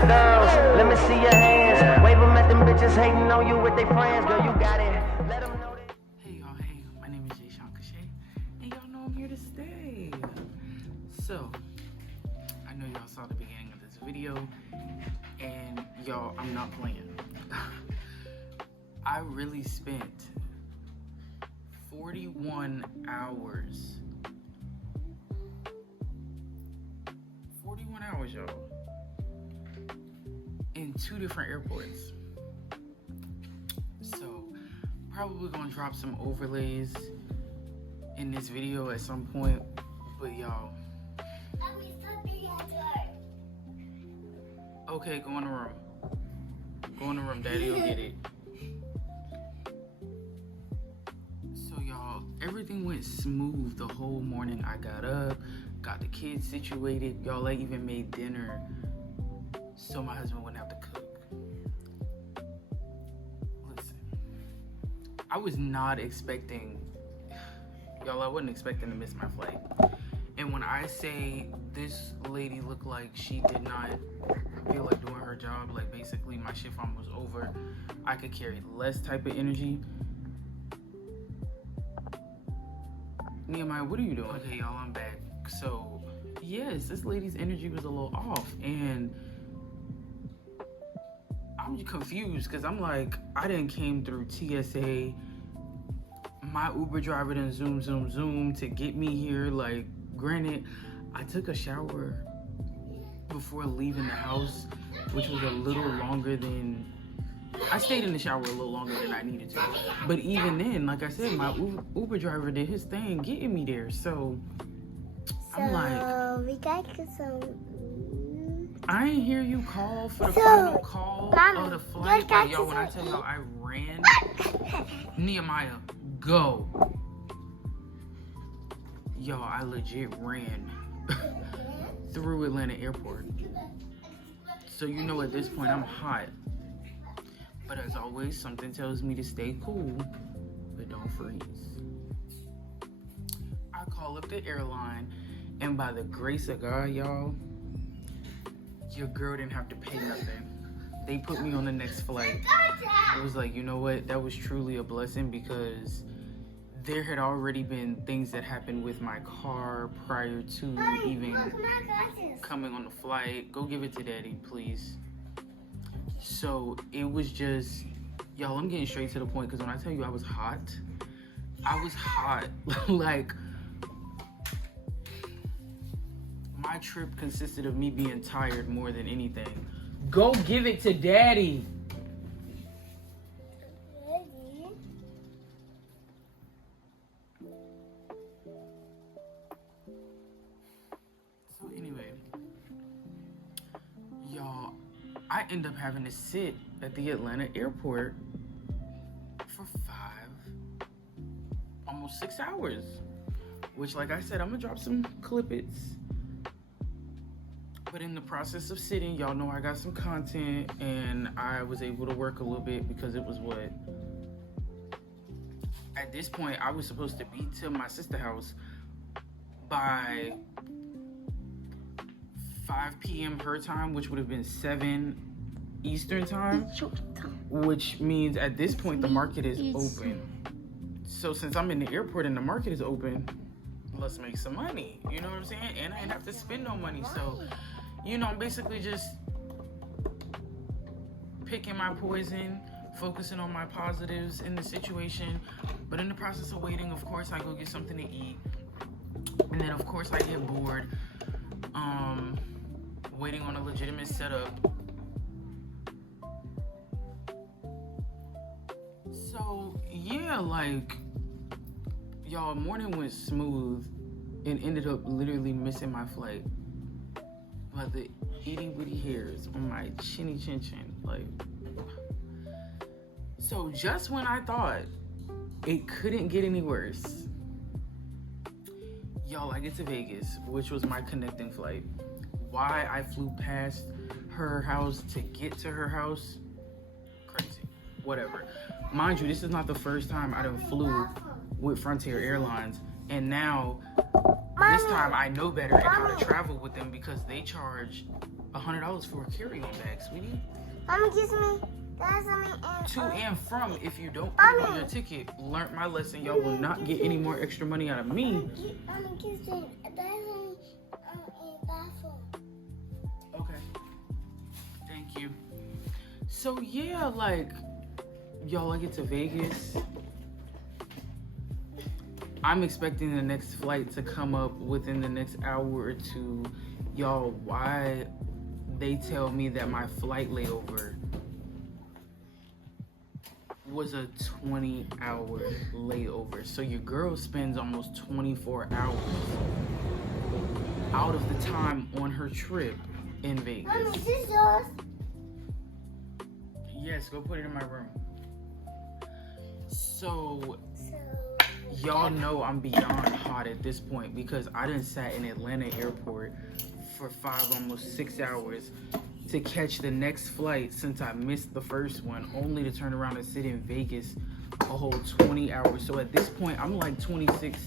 the girls, let me see your hands. Wave them at them bitches hating on you with their friends. Girl, you got it. Let them know that. Hey y'all, hey, my name is Jay Cachet, and y'all know I'm here to stay. So, I know y'all saw the beginning of this video, and y'all, I'm not playing. I really spent 41 hours. 41 hours, y'all, in 2 different airports. So, probably gonna drop some overlays in this video at some point, but y'all. Okay, go in the room. Go in the room, Daddy will get it. So y'all, everything went smooth the whole morning. I got up, got the kids situated. Y'all, I even made dinner so my husband wouldn't have to cook. Listen, I was not expecting, y'all, I wasn't expecting to miss my flight. And when I say this lady looked like she did not feel like doing her job, like basically my shift almost over, I could carry less type of energy. Nehemiah, what are you doing? Okay, y'all, I'm back. So, yes, this lady's energy was a little off, and I'm confused because I'm like, I done came through TSA. My Uber driver done zoom to get me here. Like, granted, I took a shower before leaving the house, which was a little longer than, I stayed in the shower a little longer than I needed to. But even then, like I said, my Uber driver did his thing getting me there. So I'm like, we got some. I ain't hear you call for the final call of the flight. Like, yo, when I tell y'all I ran, Nehemiah, go. Yo, I legit ran through Atlanta Airport. So you know at this point I'm hot. But as always, something tells me to stay cool, but don't freeze. I call up the airline, and by the grace of God, y'all, your girl didn't have to pay nothing. They put me on the next flight. It was like, you know what? That was truly a blessing because there had already been things that happened with my car prior to even coming on the flight. Go give it to Daddy, please. So it was just, y'all, I'm getting straight to the point because when I tell you I was hot. Like, my trip consisted of me being tired more than anything. Go give it to Daddy. So anyway, y'all, I end up having to sit at the Atlanta airport for almost 6 hours. Which, like I said, I'm gonna drop some clippets. But in the process of sitting, y'all know I got some content and I was able to work a little bit because it was what? At this point, I was supposed to be to my sister's house by 5 p.m. her time, which would have been 7 Eastern time, which means at this point the market is open. So since I'm in the airport and the market is open, let's make some money. You know what I'm saying? And I didn't have to spend no money. So, you know, I'm basically just picking my poison, focusing on my positives in the situation. But in the process of waiting, of course, I go get something to eat. And then, of course, I get bored. Waiting on a legitimate setup. So, yeah, like, y'all, morning went smooth and ended up literally missing my flight. But the itty bitty hairs on my chinny chin chin, like. So just when I thought it couldn't get any worse, y'all, I get to Vegas, which was my connecting flight. Why I flew past her house to get to her house, crazy, whatever. Mind you, this is not the first time I done flew with Frontier Airlines, and now this time I know better and how to travel with them because they charge $100 for a carry-on bag, sweetie. Mommy, kiss me. That's me. To and from, if you don't put it on your ticket, learn my lesson. Y'all will not get any more extra money out of me. Mommy, kiss me. That's me in bathroom. Okay. Thank you. So yeah, like, y'all, I get to Vegas. I'm expecting the next flight to come up within the next hour or two. Y'all, why they tell me that my flight layover was a 20-hour layover. So your girl spends almost 24 hours out of the time on her trip in Vegas. Mommy, this is yours. Yes, go put it in my room. So y'all know I'm beyond hot at this point because I done sat in Atlanta airport for 5, almost 6 hours to catch the next flight since I missed the first one, only to turn around and sit in Vegas a whole 20 hours. So at this point, I'm like 25,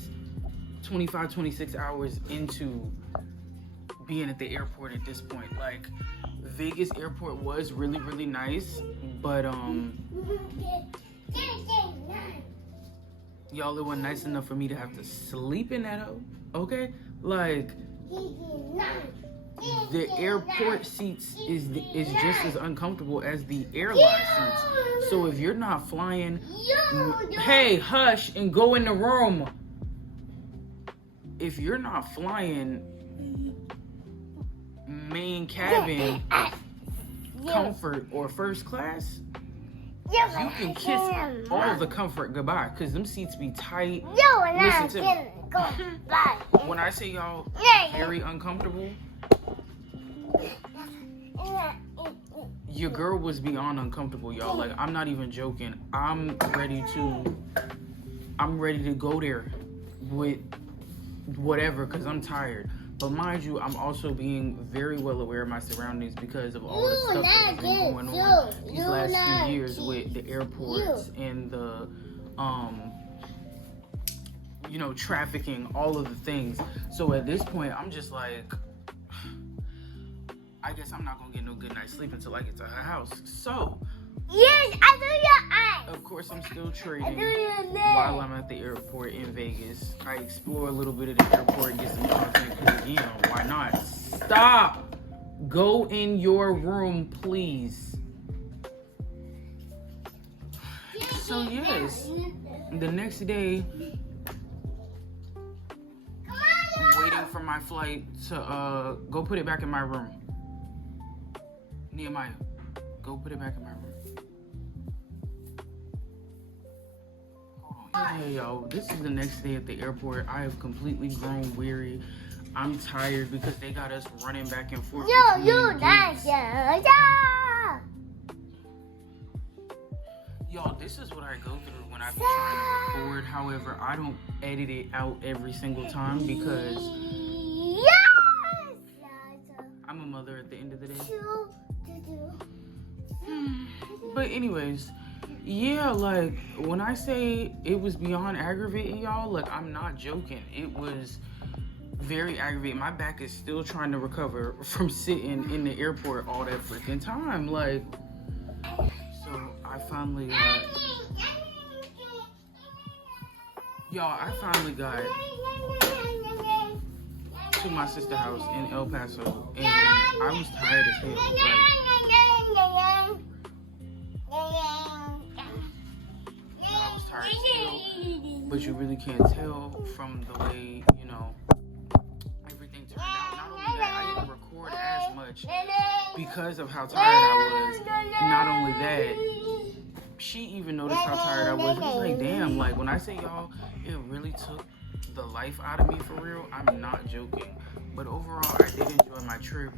26 hours into being at the airport at this point. Like, Vegas airport was really, really nice, but y'all, it wasn't nice enough for me to have to sleep in that hoe, okay? Like, the airport seats is just as uncomfortable as the airline seats. So if you're not flying, hey, hush and go in the room. If you're not flying main cabin, comfort, or first class, you can kiss all of the comfort goodbye, because them seats be tight. Listen to me. When I say y'all very uncomfortable, your girl was beyond uncomfortable, y'all. Like, I'm not even joking. I'm ready to go there with whatever, because I'm tired. But mind you, I'm also being very well aware of my surroundings because of all the stuff that's been going on these last few years with the airports and the, trafficking, all of the things. So at this point, I'm just like, I guess I'm not gonna get no good night's sleep until I get to her house. So, yes, I do your eyes. of course, I'm still trading while I'm at the airport in Vegas. I explore a little bit of the airport and get some content, because again, why not? Stop! Go in your room, please. So yes, the next day, waiting for my flight to go put it back in my room. Nehemiah, go put it back in my room. Hold on. Hey, yo, this is the next day at the airport. I have completely grown weary. I'm tired because they got us running back and forth. Y'all, this is what I go through when I be trying to record. However, I don't edit it out every single time because I'm a mother at the end of the day. But anyways, yeah, like, when I say it was beyond aggravating, y'all, like, I'm not joking. It was very aggravating. My back is still trying to recover from sitting in the airport all that freaking time. Like, so I finally got to my sister's house in El Paso, and I was tired as hell. I was tired as hell, but you really can't tell from the way, everything turned out. Not only that, I didn't record as much because of how tired I was. Not only that, she even noticed how tired I was. It was like, damn, like, when I say y'all, it really took the life out of me for real. I'm not joking. But overall, I did enjoy my trip.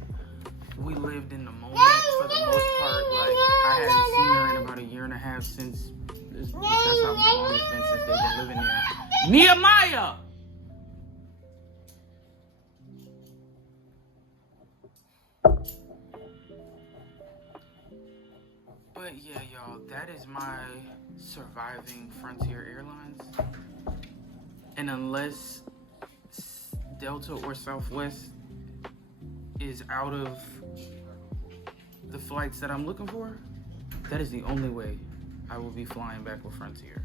We lived in the moment for the most part. Like, I hadn't seen her in about 1.5 years since. That's how long it's been since they've been living there. Nehemiah! But yeah, y'all, that is my surviving Frontier Airlines. And unless Delta or Southwest is out of the flights that I'm looking for, that is the only way I will be flying back with Frontier.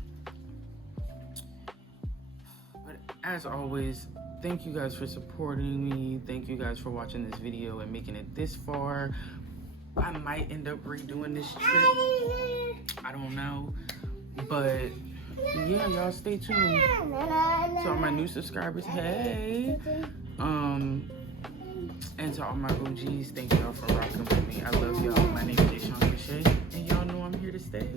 But as always, thank you guys for supporting me. Thank you guys for watching this video and making it this far. I might end up redoing this trip. I don't know. But yeah, y'all stay tuned. To all my new subscribers, hey. And to all my OGs, thank y'all for rocking with me. I love y'all. My name is Deshaun Cliche, and y'all know I'm here to stay.